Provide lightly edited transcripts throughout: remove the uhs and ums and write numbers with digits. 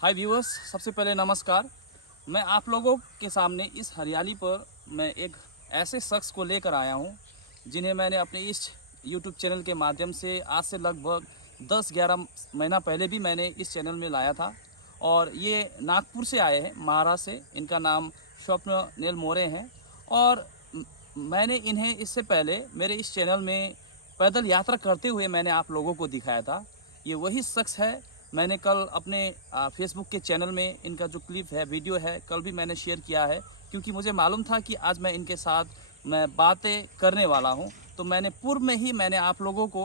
हाय viewers, सबसे पहले नमस्कार। मैं आप लोगों के सामने इस हरियाली पर मैं एक ऐसे शख्स को लेकर आया हूं, जिन्हें मैंने अपने इस यूट्यूब चैनल के माध्यम से आज से लगभग 10-11 महीना पहले भी मैंने इस चैनल में लाया था। और ये नागपुर से आए हैं, महाराष्ट्र से। इनका नाम स्वप्निल मोरे हैं। और मैंने इन्हें इससे पहले मेरे इस चैनल में पैदल यात्रा करते हुए मैंने आप लोगों को दिखाया था। ये वही शख्स है। मैंने कल अपने फेसबुक के चैनल में इनका जो क्लिप है, वीडियो है, कल भी मैंने शेयर किया है, क्योंकि मुझे मालूम था कि आज मैं इनके साथ मैं बातें करने वाला हूं। तो मैंने पूर्व में ही मैंने आप लोगों को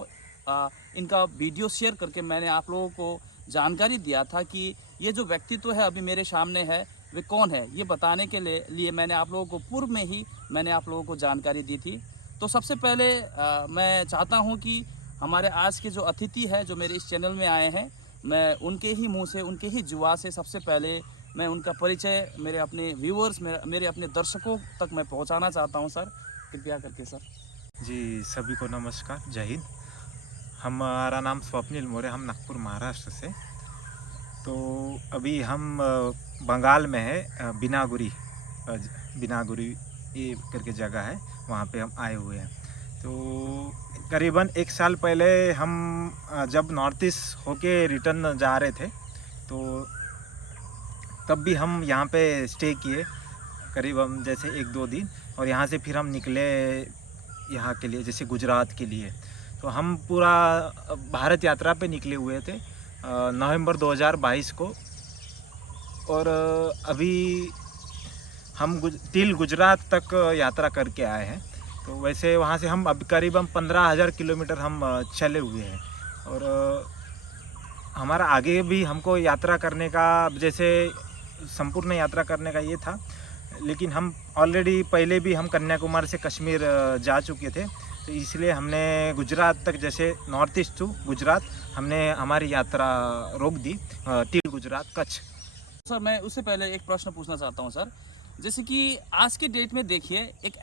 इनका वीडियो शेयर करके मैंने आप लोगों को जानकारी दिया था कि ये जो व्यक्तित्व है अभी मेरे सामने है, वे कौन है। ये बताने के लिए मैंने आप लोगों को पूर्व में ही मैंने आप लोगों को जानकारी दी थी। तो सबसे पहले मैं चाहता हूं कि हमारे आज के जो अतिथि है, जो मेरे इस चैनल में आए हैं, मैं उनके ही मुंह से, उनके ही जुबान से सबसे पहले मैं उनका परिचय मेरे अपने व्यूअर्स, मेरे अपने दर्शकों तक मैं पहुंचाना चाहता हूं। सर, कृपया करके सर। जी, सभी को नमस्कार, जय हिंद। हमारा नाम स्वप्निल मोरे, हम नागपुर महाराष्ट्र से। तो अभी हम बंगाल में है, बिनागुरी ये करके जगह है, वहाँ पे हम आए हुए हैं। तो करीबन 1 साल पहले हम जब नॉर्थ ईस्ट होके रिटर्न जा रहे थे, तो तब भी हम यहाँ पे स्टे किए करीबन जैसे 1-2 दिन, और यहाँ से फिर हम निकले यहाँ के लिए, जैसे गुजरात के लिए। तो हम पूरा भारत यात्रा पे निकले हुए थे नवंबर 2022 को। और अभी हम तिल गुजरात तक यात्रा करके आए हैं। तो वैसे वहाँ से हम अब करीबन 15,000 किलोमीटर हम चले हुए हैं। और हमारा आगे भी हमको यात्रा करने का, जैसे संपूर्ण यात्रा करने का ये था, लेकिन हम ऑलरेडी पहले भी हम कन्याकुमारी से कश्मीर जा चुके थे। तो इसलिए हमने गुजरात तक, जैसे नॉर्थ ईस्ट टू गुजरात, हमने हमारी यात्रा रोक दी, तिल गुजरात कच्छ। सर, मैं उससे पहले एक प्रश्न पूछना चाहता हूं सर। जैसे कि आज के डेट में देखिए, एक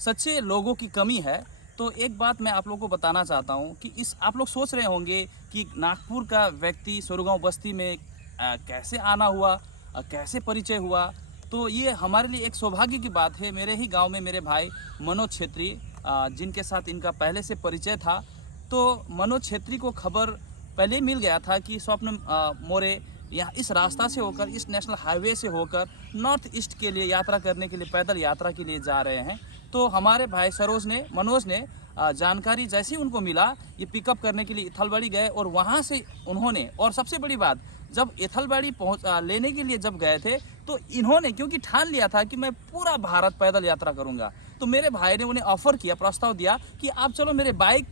सच्चे लोगों की कमी है। तो एक बात मैं आप लोगों को बताना चाहता हूं कि इस आप लोग सोच रहे होंगे कि नागपुर का व्यक्ति सोरगांव बस्ती में कैसे आना हुआ, कैसे परिचय हुआ। तो ये हमारे लिए एक सौभाग्य की बात है। मेरे ही गांव में मेरे भाई मनोज छेत्री, जिनके साथ इनका पहले से परिचय था, तो मनोज छेत्री को खबर पहले ही मिल गया था कि स्वप्न मोरे यहाँ इस रास्ता से होकर, इस नेशनल हाईवे से होकर नॉर्थ ईस्ट के लिए यात्रा करने के लिए, पैदल यात्रा के लिए जा रहे हैं। तो हमारे भाई मनोज ने जानकारी जैसे ही उनको मिला, ये पिकअप करने के लिए इथलवाड़ी गए। और वहाँ से उन्होंने, और सबसे बड़ी बात, जब इथलवाड़ी लेने के लिए जब गए थे, तो इन्होंने क्योंकि ठान लिया था कि मैं पूरा भारत पैदल यात्रा करूँगा, तो मेरे भाई ने उन्हें ऑफर किया, प्रस्ताव दिया कि आप चलो मेरे बाइक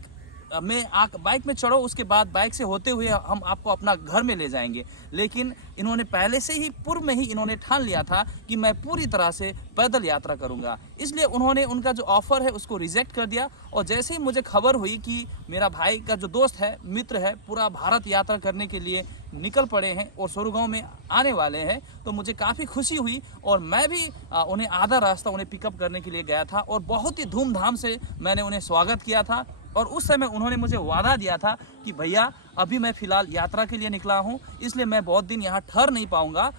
में चढ़ो, उसके बाद बाइक से होते हुए हम आपको अपना घर में ले जाएंगे। लेकिन इन्होंने पहले से ही, पूर्व में ही इन्होंने ठान लिया था कि मैं पूरी तरह से पैदल यात्रा करूंगा। इसलिए उन्होंने उनका जो ऑफर है उसको रिजेक्ट कर दिया। और जैसे ही मुझे खबर हुई कि मेरा भाई का जो दोस्त है, मित्र है, पूरा भारत यात्रा करने के लिए निकल पड़े हैं और सोरगांव में आने वाले हैं, तो मुझे काफ़ी खुशी हुई। और मैं भी उन्हें आधा रास्ता उन्हें पिकअप करने के लिए गया था, और बहुत ही धूमधाम से मैंने उन्हें स्वागत किया था। और उस समय उन्होंने मुझे वादा दिया था कि भैया, अभी मैं फ़िलहाल यात्रा के लिए निकला हूँ, इसलिए मैं बहुत दिन यहाँ ठहर नहीं पाऊँगा,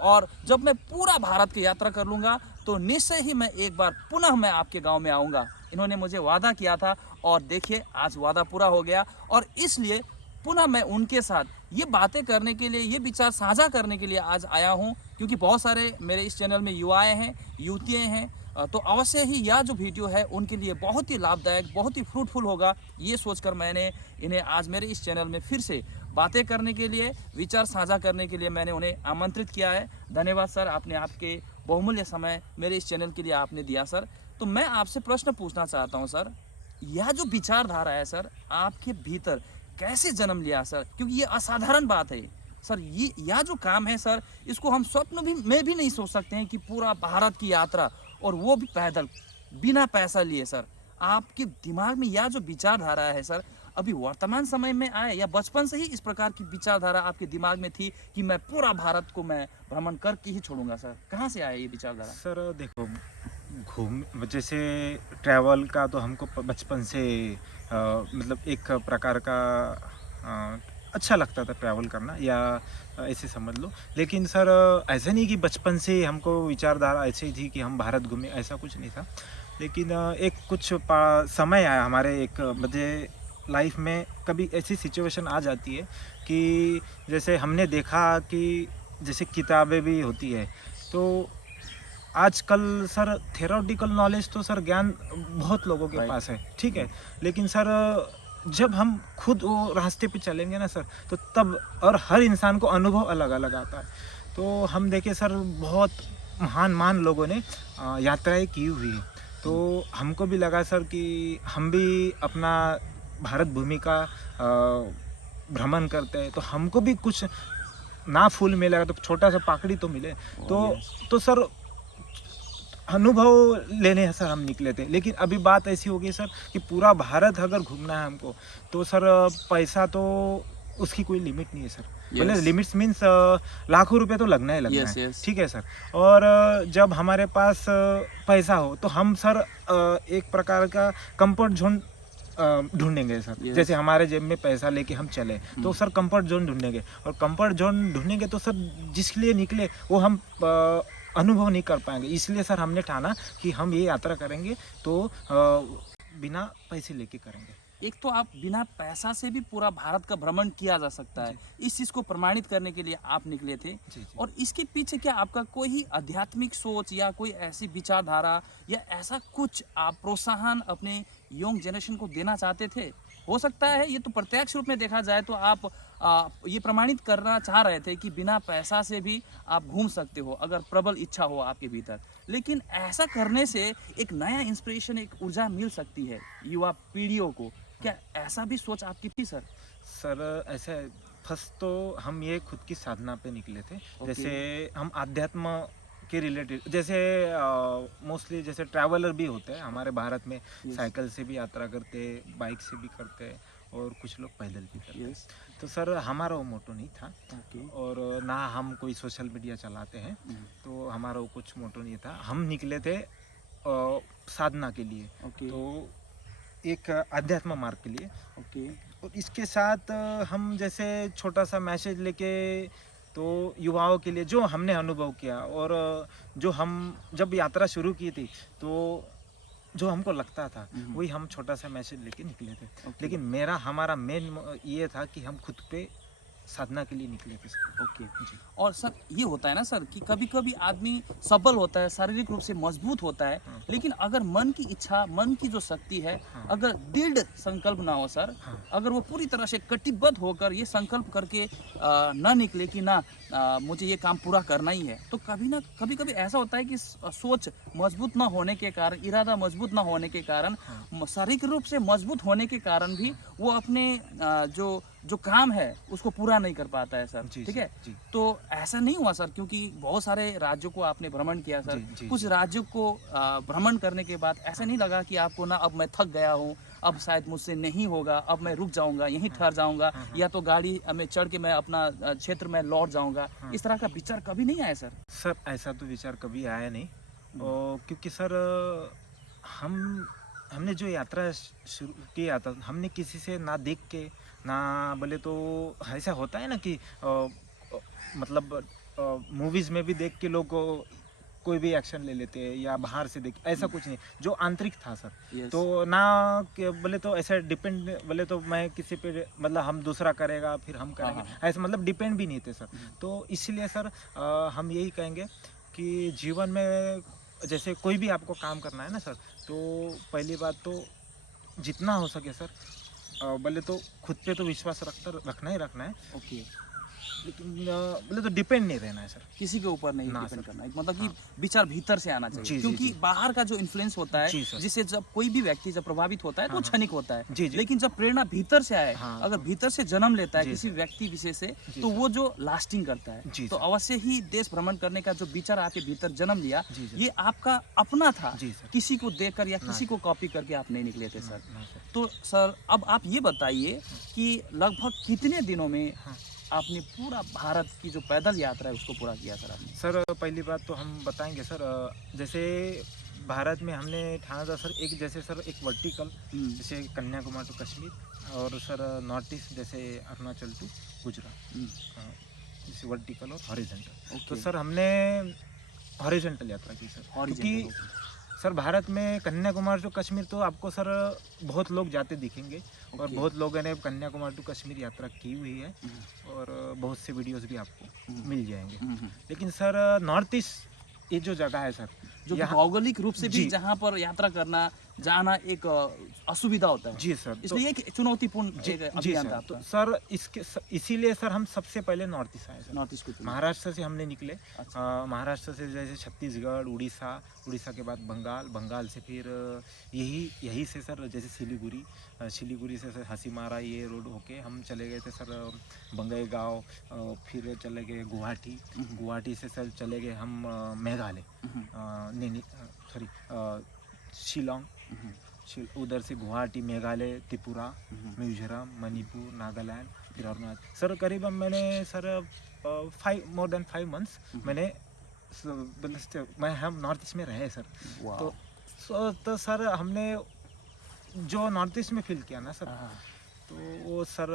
और जब मैं पूरा भारत की यात्रा कर लूँगा तो निश्चय ही मैं एक बार पुनः मैं आपके गांव में आऊँगा। इन्होंने मुझे वादा किया था, और देखिए आज वादा पूरा हो गया। और इसलिए पुनः मैं उनके साथ ये बातें करने के लिए, ये विचार साझा करने के लिए आज आया हूँ, क्योंकि बहुत सारे मेरे इस चैनल में युवाएँ हैं, युवतियाँ हैं। तो अवश्य ही यह जो वीडियो है उनके लिए बहुत ही लाभदायक, बहुत ही फ्रूटफुल होगा। ये सोचकर मैंने इन्हें आज मेरे इस चैनल में फिर से बातें करने के लिए, विचार साझा करने के लिए मैंने उन्हें आमंत्रित किया है। धन्यवाद सर, आपने आपके बहुमूल्य समय मेरे इस चैनल के लिए आपने दिया सर। तो मैं आपसे प्रश्न पूछना चाहता हूँ सर, यह जो विचारधारा है सर, आपके भीतर कैसे जन्म लिया सर? क्योंकि ये असाधारण बात है सर। ये यह जो काम है सर, इसको हम स्वप्न भी में भी नहीं सोच सकते हैं कि पूरा भारत की यात्रा, और वो भी पैदल, बिना पैसा लिए सर। आपके दिमाग में यह जो विचारधारा है सर, अभी वर्तमान समय में आए, या बचपन से ही इस प्रकार की विचारधारा आपके दिमाग में थी कि मैं पूरा भारत को मैं भ्रमण करके ही छोड़ूंगा सर? कहाँ से आया ये विचारधारा? सर देखो, जैसे ट्रैवल का तो हमको बचपन से मतलब एक प्रकार का अच्छा लगता था ट्रैवल करना, या ऐसे समझ लो। लेकिन सर ऐसा नहीं कि बचपन से हमको विचारधारा ऐसी ही थी कि हम भारत घूमें, ऐसा कुछ नहीं था। लेकिन एक कुछ समय आया हमारे एक मुझे लाइफ में, कभी ऐसी सिचुएशन आ जाती है कि जैसे हमने देखा कि जैसे किताबें भी होती है, तो आजकल सर थ्योरेटिकल नॉलेज तो सर ज्ञान बहुत लोगों के राइट। पास है, ठीक है। लेकिन सर जब हम खुद वो रास्ते पे चलेंगे ना सर, तो तब, और हर इंसान को अनुभव अलग अलग आता है। तो हम देखे सर बहुत महान महान लोगों ने यात्राएं की हुई है। तो हमको भी लगा सर कि हम भी अपना भारत भूमि का भ्रमण करते हैं, तो हमको भी कुछ ना फूल मिलेगा तो छोटा सा पाकड़ी तो मिले। तो यस। तो सर अनुभव लेने सर हम निकले थे। लेकिन अभी बात ऐसी हो गई सर कि पूरा भारत अगर घूमना है हमको, तो सर पैसा तो उसकी कोई लिमिट नहीं है सर। मतलब यस। लिमिट्स मीन्स लाखों रुपए तो लगना ही लगना यस। है, यस। ठीक है सर। और जब हमारे पास पैसा हो तो हम सर एक प्रकार का कंफर्ट जोन ढूंढेंगे सर। यस। जैसे हमारे जेब में पैसा लेके हम चले, तो सर कंफर्ट जोन ढूंढेंगे। और कंफर्ट जोन ढूंढेंगे तो सर जिसके लिए निकले वो हम अनुभव नहीं कर पाएंगे। इसलिए सर हमने ठाना कि हम ये यात्रा करेंगे तो बिना पैसे लेके करेंगे। एक तो आप बिना पैसा से भी पूरा भारत का भ्रमण किया जा सकता है, इस चीज़ को प्रमाणित करने के लिए आप निकले थे। जी, जी। और इसके पीछे क्या आपका कोई ही आध्यात्मिक सोच या कोई ऐसी विचारधारा या ऐसा कुछ आप प्रोत्साहन अपने यंग जनरेशन को देना चाहते थे? हो सकता है ये तो प्रत्यक्ष रूप में देखा जाए तो आप ये प्रमाणित करना चाह रहे थे कि बिना पैसा से भी आप घूम सकते हो अगर प्रबल इच्छा हो आपके भीतर। लेकिन ऐसा करने से एक नया इंस्पिरेशन, एक ऊर्जा मिल सकती है युवा पीढ़ियों को। क्या ऐसा भी सोच आपकी थी सर? सर ऐसे फर्स्ट तो हम ये खुद की साधना पे निकले थे। जैसे हम आध्यात्म के रिलेटेड, जैसे मोस्टली जैसे ट्रैवलर भी होते हैं हमारे भारत में, साइकिल से भी यात्रा करते, बाइक से भी करते, और कुछ लोग पैदल भी करते। यस। तो सर हमारा वो मोटो नहीं था, ओके। और ना हम कोई सोशल मीडिया चलाते हैं, तो हमारा वो कुछ मोटो नहीं था। हम निकले थे साधना के लिए, ओके। तो एक अध्यात्म मार्ग के लिए। ओके। और इसके साथ हम जैसे छोटा सा मैसेज लेके, तो युवाओं के लिए जो हमने अनुभव किया, और जो हम जब यात्रा शुरू की थी, तो जो हमको लगता था वही हम छोटा सा मैसेज लेके निकले थे। लेकिन हमारा मेन ये था कि हम खुद पे साधना के लिए निकले थे सर। ओके। जी। और सर ये होता है ना सर कि कभी कभी आदमी सबल होता है, शारीरिक रूप से मजबूत होता है, लेकिन अगर मन की इच्छा, मन की जो शक्ति है, अगर दृढ़ संकल्प ना हो सर, अगर वो पूरी तरह से कटिबद्ध होकर ये संकल्प करके ना निकले कि ना मुझे ये काम पूरा करना ही है, तो कभी कभी ऐसा होता है कि सोच मजबूत ना होने के कारण, इरादा मजबूत ना होने के कारण, शारीरिक रूप से मजबूत होने के कारण भी वो अपने जो काम है उसको पूरा नहीं कर पाता है सर। ठीक है। तो ऐसा नहीं हुआ सर, क्योंकि बहुत सारे राज्यों को आपने भ्रमण किया सर। कुछ राज्यों को भ्रमण करने के बाद ऐसा नहीं लगा कि आपको ना अब मैं थक गया हूँ, अब शायद मुझसे नहीं होगा, अब मैं रुक जाऊंगा, यहीं ठहर जाऊंगा, या तो गाड़ी में चढ़ के मैं अपना क्षेत्र में लौट जाऊंगा, इस तरह का विचार कभी नहीं आया सर? सर ऐसा तो विचार कभी आया नहीं। और क्योंकि सर हमने जो यात्रा शुरू किया था, हमने किसी से ना देख के, ना बोले तो ऐसा होता है ना कि मतलब मूवीज में भी देख के लोग कोई भी एक्शन ले लेते हैं, या बाहर से देख, ऐसा कुछ नहीं। जो आंतरिक था सर, तो ना बोले तो ऐसा डिपेंड, बोले तो मैं किसी पे, मतलब हम दूसरा करेगा फिर हम करेंगे, ऐसा मतलब डिपेंड भी नहीं थे सर। तो इसलिए सर हम यही कहेंगे कि जीवन में जैसे कोई भी आपको काम करना है ना सर, तो पहली बात तो जितना हो सके सर, बोले तो खुद पे तो विश्वास रखना ही रखना है। ओके। लेकिन बोले तो डिपेंड नहीं रहना है सर, किसी के ऊपर नहीं ना डिपेंड सर। करना है, मतलब कि विचार भीतर से आना चाहिए। जी, जी, क्योंकि जी। बाहर का जो इन्फ्लुएंस होता है, जी सर। जिससे जब कोई भी व्यक्ति जब प्रभावित होता है तो वो क्षणिक होता है। जी, जी। लेकिन जब प्रेरणा भीतर से आए, हाँ, अगर भीतर से जन्म लेता है जी किसी सर। व्यक्ति विशेष से, जी तो सर। वो जो लास्टिंग करता है। जी तो सर। अवश्य ही देश भ्रमण करने का जो विचार आपके भीतर जन्म लिया, जी सर। ये आपका अपना था, जी सर। किसी को देखकर या ना किसी को कॉपी करके आप नहीं निकले थे सर। ना सर। तो सर अब आप ये बताइए कि लगभग कितने दिनों में हाँ। आपने पूरा भारत की जो पैदल यात्रा है उसको पूरा किया सर आपने? सर पहली बात तो हम बताएंगे सर, जैसे भारत में हमने ठाना था सर, एक जैसे सर एक वर्टिकल जैसे कन्याकुमारी टू कश्मीर, और सर नॉर्थ ईस्ट जैसे अरुणाचल टू गुजरात, जैसे वर्टिकल और हॉरिजॉन्टल। तो सर हमने हॉरिजॉन्टल यात्रा की सर, क्योंकि सर भारत में कन्याकुमारी टू कश्मीर तो आपको सर बहुत लोग जाते दिखेंगे, और बहुत लोगों ने कन्याकुमारी टू कश्मीर यात्रा की हुई है, और बहुत से वीडियोस भी आपको मिल जाएंगे। लेकिन सर नॉर्थ ईस्ट ये जो जगह है सर, जो भौगोलिक रूप से भी जहाँ पर यात्रा करना जाना एक असुविधा होता है जी सर, इसलिए एक चुनौतीपूर्ण अभियान था। तो सर इसीलिए सर हम सबसे पहले नॉर्थ ईस्ट आए सर। नॉर्थ ईस्ट को महाराष्ट्र से हमने निकले। महाराष्ट्र से जैसे छत्तीसगढ़, उड़ीसा के बाद बंगाल से फिर यही से सर जैसे सिलीगुड़ी से सर हासीमारा ये रोड होके हम चले गए थे सर बंगईगांव, फिर चले गए गुवाहाटी से सर चले गए हम मेघालय, शिलोंग, उधर से गुवाहाटी, मेघालय, त्रिपुरा, मिजोरम, मणिपुर, नागालैंड, फिर अरुणाचल। सर करीबन मैंने सर मोर देन 5 मंथ्स हम नॉर्थ ईस्ट में रहे सर। तो सर हमने जो नॉर्थ ईस्ट में फील किया ना सर, तो वो सर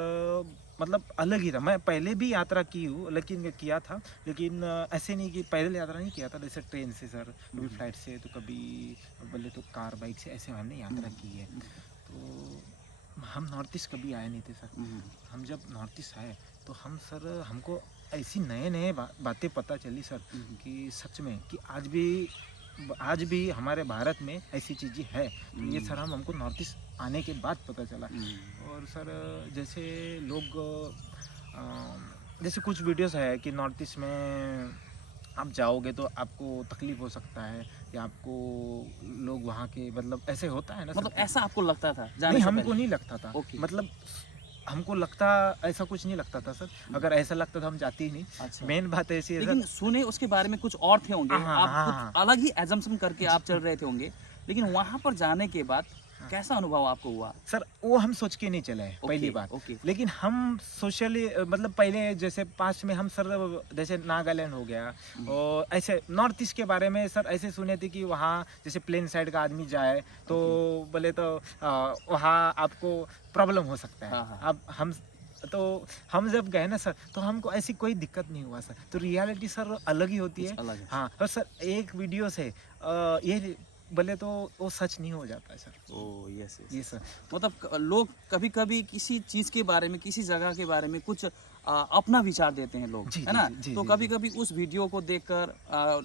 मतलब अलग ही था। मैं पहले भी यात्रा की हूँ, लेकिन ऐसे नहीं कि पहले यात्रा नहीं किया था, जैसे ट्रेन से सर, कभी फ्लाइट से, तो कभी बोले तो कार बाइक से, ऐसे हमने यात्रा की है। तो हम नॉर्थ ईस्ट कभी आए नहीं थे सर। हम जब नॉर्थ ईस्ट आए तो हमको ऐसी नए बातें पता चली सर, कि सच में कि आज भी हमारे भारत में ऐसी चीज़ें है। तो ये सर हमको नॉर्थ ईस्ट आने के बाद पता चला। और सर जैसे लोग जैसे कुछ वीडियोस है कि नॉर्थ ईस्ट में आप जाओगे तो आपको तकलीफ हो सकता है, या आपको लोग वहाँ के मतलब ऐसे होता है ना, मतलब ऐसा आपको लगता था? नहीं, हमको नहीं लगता था। मतलब हमको लगता ऐसा कुछ नहीं लगता था सर। अगर ऐसा लगता तो हम जाते ही नहीं। अच्छा। मेन बात ऐसी है लेकिन सुने उसके बारे में कुछ और थे होंगे, आप कुछ अलग ही एजम्पशन करके आप चल रहे थे होंगे, लेकिन वहाँ पर जाने के बाद कैसा अनुभव आपको हुआ? सर वो हम सोच के नहीं चले पहली बार। लेकिन हम सोशली मतलब पहले जैसे पास में हम सर जैसे नागालैंड हो गया, और ऐसे नॉर्थ ईस्ट के बारे में सर ऐसे सुने थे कि वहाँ जैसे प्लेन साइड का आदमी जाए तो बोले तो वहाँ आपको प्रॉब्लम हो सकता है। अब हम जब गए ना सर, तो हमको ऐसी कोई दिक्कत नहीं हुआ सर। तो रियलिटी सर अलग ही होती है। हाँ, और सर एक वीडियो से ये बोले तो वो सच नहीं हो जाता है सर। ओह यस ये सर, मतलब लोग कभी कभी किसी चीज़ के बारे में, किसी जगह के बारे में कुछ अपना विचार देते हैं लोग, है ना? तो कभी कभी उस वीडियो को देखकर,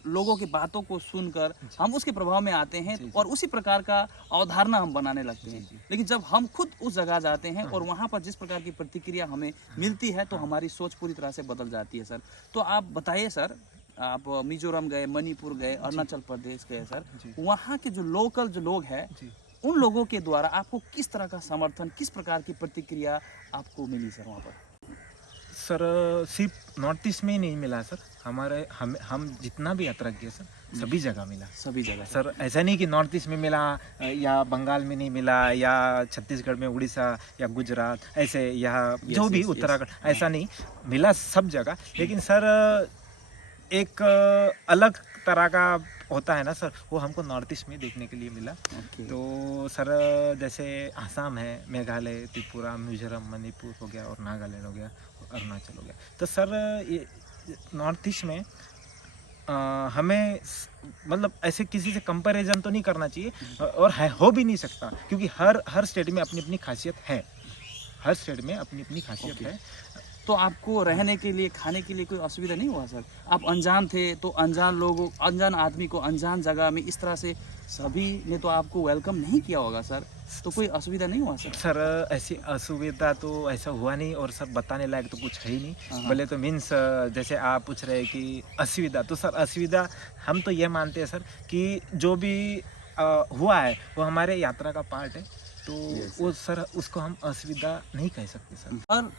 लोगों की बातों को सुनकर हम उसके प्रभाव में आते हैं, और उसी प्रकार का अवधारणा हम बनाने लगते हैं। लेकिन जब हम खुद उस जगह जाते हैं और वहाँ पर जिस प्रकार की प्रतिक्रिया हमें मिलती है, तो हमारी सोच पूरी तरह से बदल जाती है सर। तो आप बताइए सर, आप मिजोरम गए, मणिपुर गए, अरुणाचल प्रदेश गए सर, वहाँ के जो लोकल लोग हैं, उन लोगों के द्वारा आपको किस तरह का समर्थन, किस प्रकार की प्रतिक्रिया आपको मिली सर वहाँ पर? सर सिर्फ नॉर्थ ईस्ट में ही नहीं मिला सर, हम जितना भी यात्रा किया सर, सभी जगह मिला। सभी जगह सर, ऐसा नहीं कि नॉर्थ ईस्ट में मिला या बंगाल में नहीं मिला, या छत्तीसगढ़ में, उड़ीसा या गुजरात, ऐसे यहाँ जो भी उत्तराखंड, ऐसा नहीं मिला, सब जगह। लेकिन सर एक अलग तरह का होता है ना सर, वो हमको नॉर्थ ईस्ट में देखने के लिए मिला। तो सर जैसे आसाम है, मेघालय, त्रिपुरा, मिजोरम, मणिपुर हो गया, और नागालैंड हो गया, अरुणाचल हो गया। तो सर ये नॉर्थ ईस्ट में हमें मतलब ऐसे किसी से कंपैरिजन तो नहीं करना चाहिए, और हो भी नहीं सकता, क्योंकि हर स्टेट में अपनी अपनी खासियत है। हर स्टेट में अपनी अपनी खासियत है। तो आपको रहने के लिए, खाने के लिए कोई असुविधा नहीं हुआ सर? आप अनजान थे, तो अनजान लोगों, अनजान आदमी को अनजान जगह में इस तरह से सभी ने तो आपको वेलकम नहीं किया होगा सर, तो कोई असुविधा नहीं हुआ सर? सर ऐसी असुविधा तो ऐसा हुआ नहीं, और सर बताने लायक तो कुछ है ही नहीं। बोले तो मीन्स जैसे आप पूछ रहे हैं कि असुविधा, तो सर असुविधा हम तो ये मानते हैं सर कि जो भी हुआ है वो हमारे यात्रा का पार्ट है। तो वो सर उसको हम असुविधा नहीं कह सकते सर। और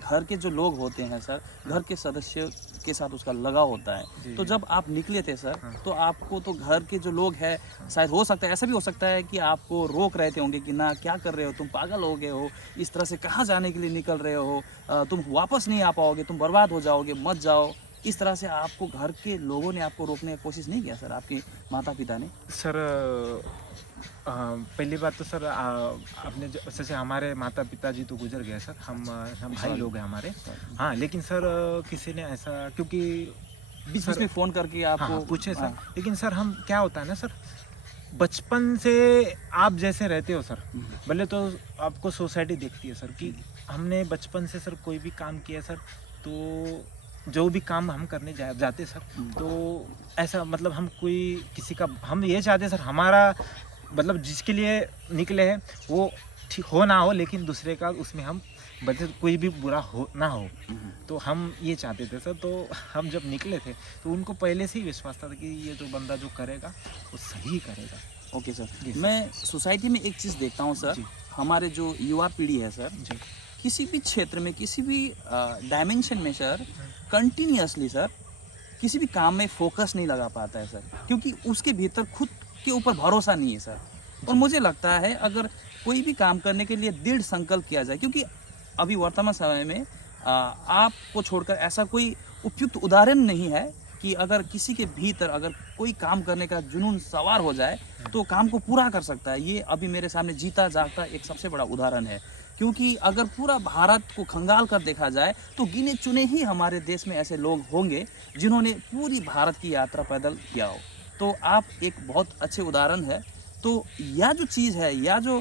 घर के जो लोग होते हैं सर, घर के सदस्य के साथ उसका लगाव होता है। तो जब आप निकले थे सर, तो आपको तो घर के जो लोग हैं, शायद हो सकता है, ऐसा भी हो सकता है कि आपको रोक रहे थे होंगे कि ना, क्या कर रहे हो तुम, पागल हो गए हो, इस तरह से कहाँ जाने के लिए निकल रहे हो, तुम वापस नहीं आ पाओगे, तुम बर्बाद हो जाओगे, मत जाओ। इस तरह से आपको घर के लोगों ने आपको रोकने की कोशिश नहीं किया सर, आपके माता पिता ने? सर पहली बात तो सर आपने जैसे हमारे माता पिताजी तो गुजर गए सर, हम भाई Sorry. लोग हैं हमारे। Sorry. हाँ, लेकिन सर किसी ने ऐसा क्योंकि बीच सर- में फ़ोन करके हाँ आपको पूछे सर, हाँ। लेकिन सर हम क्या होता है ना सर, बचपन से आप जैसे रहते हो सर, भले तो आपको सोसाइटी देखती है सर कि हमने बचपन से सर कोई भी काम किया सर, तो जो भी काम हम करने जाते सर, तो ऐसा मतलब हम कोई किसी का हम ये चाहते सर, हमारा मतलब जिसके लिए निकले हैं वो ठीक हो ना हो, लेकिन दूसरे का उसमें हम बदले कोई भी बुरा हो ना हो, तो हम ये चाहते थे सर। तो हम जब निकले थे तो उनको पहले से ही विश्वास था कि ये जो बंदा जो करेगा वो सही करेगा। ओके सर, जी सर। मैं सोसाइटी में एक चीज़ देखता हूँ सर, जी। हमारे जो युवा पीढ़ी है सर, जी किसी भी क्षेत्र में, किसी भी डायमेंशन में सर, कंटिन्यूअसली सर किसी भी काम में फोकस नहीं लगा पाता है सर, क्योंकि उसके भीतर खुद के ऊपर भरोसा नहीं है सर। और मुझे लगता है अगर कोई भी काम करने के लिए दृढ़ संकल्प किया जाए, क्योंकि अभी वर्तमान समय में आपको छोड़कर ऐसा कोई उपयुक्त उदाहरण नहीं है कि अगर किसी के भीतर अगर कोई काम करने का जुनून सवार हो जाए तो काम को पूरा कर सकता है। ये अभी मेरे सामने जीता जागता एक सबसे बड़ा उदाहरण है, क्योंकि अगर पूरा भारत को खंगाल कर देखा जाए तो गिने चुने ही हमारे देश में ऐसे लोग होंगे जिन्होंने पूरी भारत की यात्रा पैदल किया हो। तो आप एक बहुत अच्छे उदाहरण है। तो यह जो चीज़ है, यह जो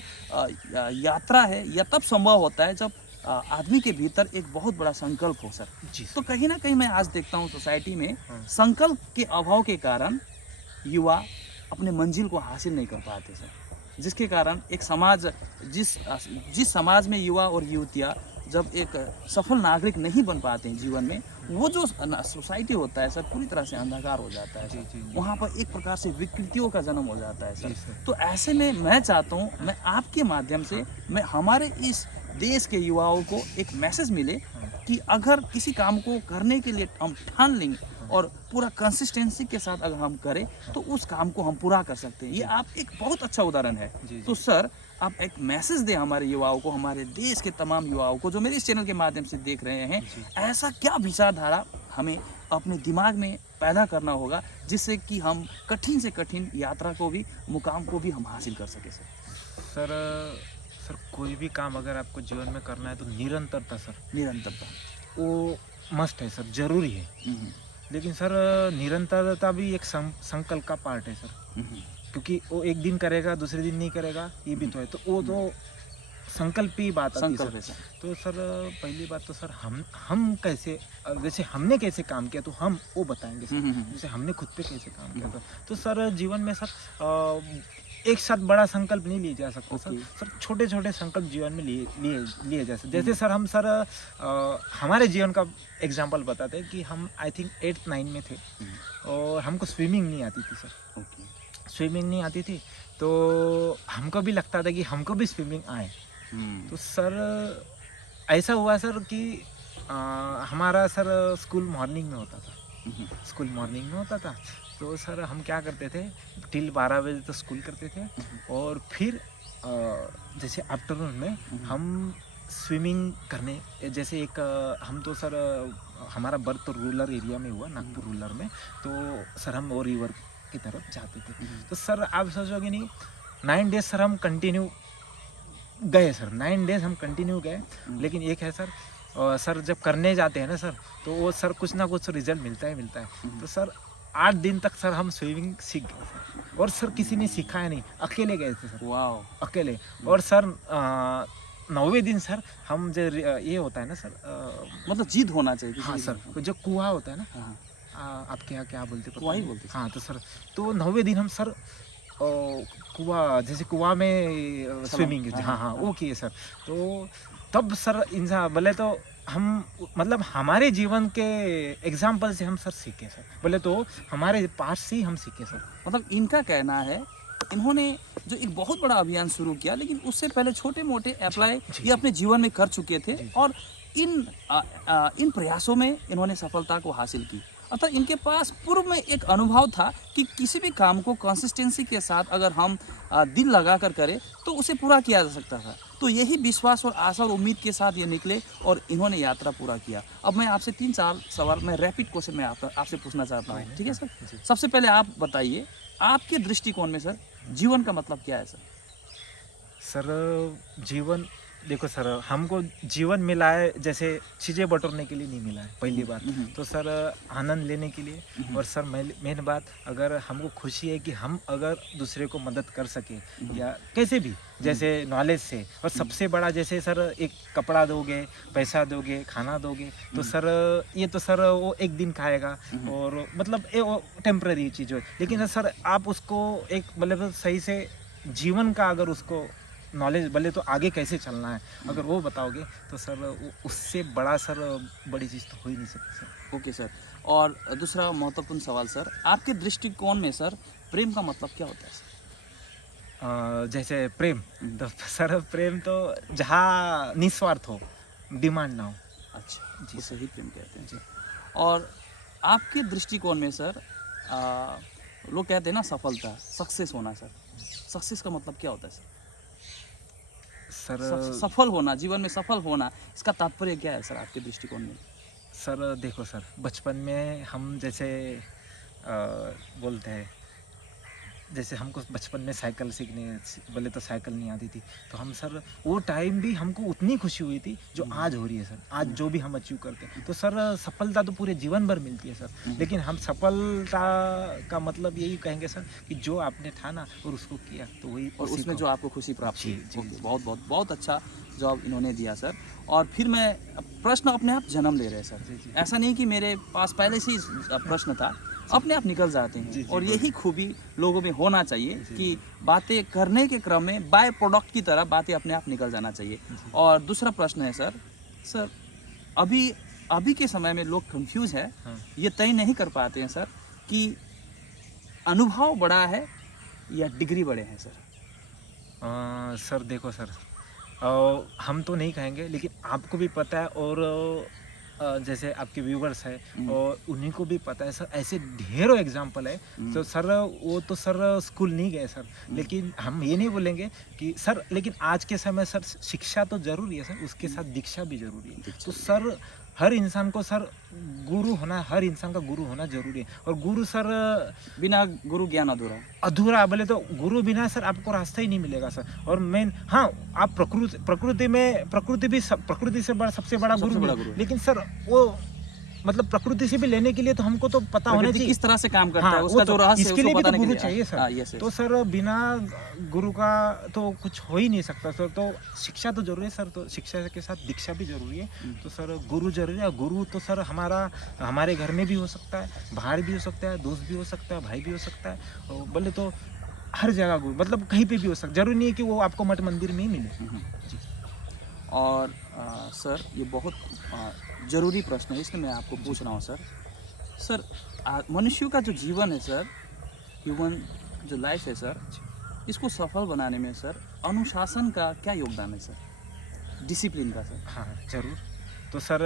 यात्रा है, यह तब संभव होता है जब आदमी के भीतर एक बहुत बड़ा संकल्प हो सर। जी तो कहीं ना कहीं मैं आज देखता हूँ सोसाइटी में हाँ। संकल्प के अभाव के कारण युवा अपने मंजिल को हासिल नहीं कर पाते सर, जिसके कारण एक समाज जिस समाज में युवा और युवतियाँ जब एक सफल नागरिक नहीं बन पाते हैं जीवन में, वो जो सोसाइटी होता है सर पूरी तरह से अंधकार हो जाता है जी, सर। जी, जी। वहाँ पर एक प्रकार से विकृतियों का जन्म हो जाता है जी सर। सर। तो ऐसे में मैं चाहता हूँ, मैं आपके माध्यम से मैं हमारे इस देश के युवाओं को एक मैसेज मिले कि अगर किसी काम को करने के लिए हम ठान लेंगे और पूरा कंसिस्टेंसी के साथ अगर हम करें तो उस काम को हम पूरा कर सकते हैं। ये आप एक बहुत अच्छा उदाहरण है। जी, जी। तो सर आप एक मैसेज दें हमारे युवाओं को, हमारे देश के तमाम युवाओं को जो मेरे इस चैनल के माध्यम से देख रहे हैं, जी। ऐसा क्या विचारधारा हमें अपने दिमाग में पैदा करना होगा जिससे कि हम कठिन से कठिन यात्रा को भी, मुकाम को भी हम हासिल कर सके सर? सर कोई भी काम अगर आपको जीवन में करना है तो निरंतरता सर, निरंतरता। वो मस्ट है सर, जरूरी है। लेकिन सर निरंतरता भी एक संकल्प का पार्ट है सर, क्योंकि वो एक दिन करेगा दूसरे दिन नहीं करेगा, ये भी तो है। तो वो तो संकल्प की बात आती है संकल्प है सर। सर। तो सर पहली बात तो सर हम कैसे, जैसे हमने कैसे काम किया तो हम वो बताएंगे सर। जैसे हमने खुद पे कैसे काम किया था, तो सर जीवन में सर एक साथ बड़ा संकल्प नहीं लिए जा सकता सर। सर छोटे छोटे संकल्प जीवन में लिए जा सकते। जैसे सर हम सर हमारे जीवन का एग्जांपल बताते हैं कि हम आई थिंक 8th-9th में थे और हमको स्विमिंग नहीं आती थी सर। स्विमिंग नहीं आती थी तो हमको भी लगता था कि हमको भी स्विमिंग आए। तो सर ऐसा हुआ सर कि हमारा सर स्कूल मॉर्निंग में होता था। तो सर हम क्या करते थे, टिल 12 बजे तक स्कूल करते थे और फिर जैसे आफ्टरनून में हम स्विमिंग करने, जैसे एक हम तो सर हमारा बर्थ तो रूरल एरिया में हुआ, नागपुर रूरल में, तो सर हम वो रिवर की तरफ जाते थे। तो सर आप सोचोगे नहीं, 9 डेज सर हम कंटिन्यू गए सर, 9 डेज हम कंटिन्यू गए। लेकिन एक है सर, सर जब करने जाते हैं ना सर तो वो सर कुछ ना कुछ रिजल्ट मिलता है। तो सर 8 दिन तक सर हम स्विमिंग सीख गए सर, और सर किसी ने सिखाया नहीं, अकेले गए थे सर। वाओ। अकेले। और सर 9वें दिन सर हम जो ये होता है ना सर, मतलब जिद होना चाहिए। हाँ सर, जो कुआं होता है ना, हाँ। आपके यहाँ क्या बोलते हैं? कुआं ही बोलते हैं। हाँ, तो सर तो 9वें दिन हम सर कुआं, जैसे कुआं में स्विमिंग, हाँ वो किए सर। तो तब सर इंसान बोले तो हम मतलब हमारे जीवन के एग्जाम्पल से हम सर सीखे सर, बोले तो हमारे पास से ही हम सीखे सर। मतलब इनका कहना है, इन्होंने जो एक बहुत बड़ा अभियान शुरू किया, लेकिन उससे पहले छोटे मोटे अप्लाई ये अपने जीवन में कर चुके थे और इन प्रयासों में इन्होंने सफलता को हासिल की। अतः इनके पास पूर्व में एक अनुभव था कि किसी भी काम को कंसिस्टेंसी के साथ अगर हम दिल लगा कर करें तो उसे पूरा किया जा सकता था। तो तो यही विश्वास और आशा और उम्मीद के साथ ये निकले और इन्होंने यात्रा पूरा किया। अब मैं आपसे 3-4 सवाल, मैं रैपिड क्वेश्चन में आपसे पूछना चाहता हूँ, ठीक है सर? जी। सबसे पहले आप बताइए, आपके दृष्टिकोण में सर जीवन का मतलब क्या है सर? सर जीवन, देखो सर, हमको जीवन मिला है जैसे चीज़ें बटोरने के लिए नहीं मिला है पहली बात, तो सर आनंद लेने के लिए। और सर मेन बात, अगर हमको खुशी है कि हम अगर दूसरे को मदद कर सके या कैसे भी, जैसे नॉलेज से, और सबसे बड़ा जैसे सर एक कपड़ा दोगे, पैसा दोगे, खाना दोगे, तो सर ये तो सर वो एक दिन खाएगा और मतलब ये वो टेम्पररी चीज़ हो, लेकिन सर आप उसको एक मतलब सही से जीवन का अगर उसको नॉलेज बोले तो आगे कैसे चलना है अगर वो बताओगे तो सर उससे बड़ा सर बड़ी चीज़ तो हो ही नहीं सकती सर। ओके सर, और दूसरा महत्वपूर्ण सवाल सर, आपके दृष्टिकोण में सर प्रेम का मतलब क्या होता है सर? जैसे प्रेम, तो सर प्रेम तो जहाँ निस्वार्थ हो, डिमांड ना हो। अच्छा जी उसे ही प्रेम कहते हैं जी। और आपके दृष्टिकोण में सर लोग कहते हैं ना सफलता, सक्सेस होना सर, सक्सेस का मतलब क्या होता है सर? सर सफल होना, जीवन में सफल होना, इसका तात्पर्य क्या है सर आपके दृष्टिकोण में? सर देखो सर, बचपन में हम जैसे बोलते हैं, जैसे हमको बचपन में साइकिल सीखने बोले तो साइकिल नहीं आती थी, तो हम सर वो टाइम भी हमको उतनी खुशी हुई थी जो आज हो रही है सर। आज जो भी हम अचीव करते हैं तो सर सफलता तो पूरे जीवन भर मिलती है सर, लेकिन हम सफलता का मतलब यही कहेंगे सर कि जो आपने ठाना और उसको किया तो वही, और उसमें जो आपको खुशी प्राप्त हुई। जी। ओके, बहुत बहुत बहुत अच्छा जवाब इन्होंने दिया सर। और फिर मैं प्रश्न अपने आप जन्म ले रहे हैं सर, जी। ऐसा नहीं कि मेरे पास पहले से ही प्रश्न था, अपने आप निकल जाते हैं। जी, और यही खूबी लोगों में होना चाहिए जी। कि बातें करने के क्रम में बाय प्रोडक्ट की तरह बातें अपने आप निकल जाना चाहिए। और दूसरा प्रश्न है सर अभी के समय में लोग कंफ्यूज है, हाँ। ये तय नहीं कर पाते हैं सर कि अनुभव बड़ा है या डिग्री बड़े हैं सर? सर देखो सर, हम तो नहीं कहेंगे, लेकिन आपको भी पता है और जैसे आपके व्यूवर्स है और उन्हीं को भी पता है सर, ऐसे ढेरों एग्जाम्पल है। तो सर वो तो सर स्कूल नहीं गए सर, लेकिन हम ये नहीं बोलेंगे कि सर, लेकिन आज के समय सर शिक्षा तो जरूरी है सर, उसके साथ दीक्षा भी जरूरी है। तो सर हर इंसान को सर गुरु होना, हर इंसान का गुरु होना जरूरी है। और गुरु सर बिना गुरु ज्ञान अधूरा बोले तो गुरु बिना सर आपको रास्ता ही नहीं मिलेगा सर। और मेन हाँ, आप प्रकृति से बड़ा सबसे बड़ा गुरु है। लेकिन सर वो मतलब प्रकृति से भी लेने के लिए तो हमको तो पता होना चाहिए किस तरह से काम करता हाँ, है, उसका जो रहस्य है इसके लिए उसको भी तो बताने के गुरु लिए। चाहिए सर। yes, yes. तो सर बिना गुरु का तो कुछ हो ही नहीं सकता सर। तो शिक्षा तो जरूरी है सर, तो शिक्षा के साथ दीक्षा भी जरूरी है। तो सर गुरु जरूरी है। गुरु तो सर हमारे घर में भी हो सकता है, बाहर भी हो सकता है, दोस्त भी हो सकता है, भाई भी हो सकता है, और बोले तो हर जगह गुरु मतलब कहीं पे भी हो सकता है। जरूरी नहीं है कि वो आपको मठ मंदिर में ही मिले। जी। और सर ये बहुत ज़रूरी प्रश्न है, इसलिए मैं आपको पूछ रहा हूँ सर मनुष्यों का जो जीवन है सर, ह्यूमन जो लाइफ है सर, इसको सफल बनाने में सर अनुशासन का क्या योगदान है सर, डिसिप्लिन का सर? हाँ जरूर। तो सर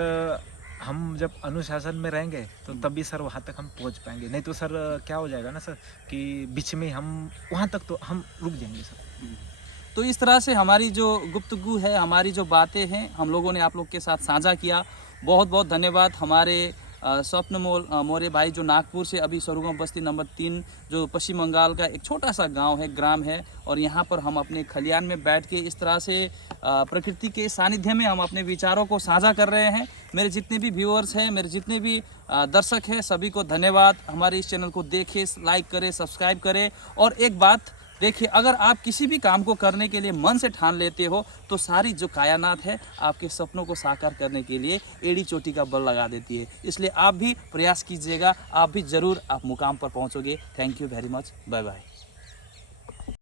हम जब अनुशासन में रहेंगे तो तभी सर वहाँ तक हम पहुँच पाएंगे। नहीं तो सर क्या हो जाएगा ना सर कि बीच में हम वहाँ तक तो हम रुक जाएंगे सर। तो इस तरह से हमारी जो गुफ्तगू है, हमारी जो बातें हैं, हम लोगों ने आप लोग के साथ साझा किया। बहुत बहुत धन्यवाद हमारे स्वप्न मौर्य भाई जो नागपुर से अभी सरुगम बस्ती नंबर 3 जो पश्चिम बंगाल का एक छोटा सा गांव है, ग्राम है, और यहाँ पर हम अपने खलियान में बैठ के इस तरह से प्रकृति के सानिध्य में हम अपने विचारों को साझा कर रहे हैं। मेरे जितने भी व्यूअर्स हैं, मेरे जितने भी दर्शक हैं, सभी को धन्यवाद। हमारे इस चैनल को देखें, लाइक करें, सब्सक्राइब करें। और एक बात देखिए, अगर आप किसी भी काम को करने के लिए मन से ठान लेते हो तो सारी जो कायनात है आपके सपनों को साकार करने के लिए एड़ी चोटी का बल लगा देती है। इसलिए आप भी प्रयास कीजिएगा, आप भी ज़रूर आप मुकाम पर पहुंचोगे। Thank you very much, bye bye.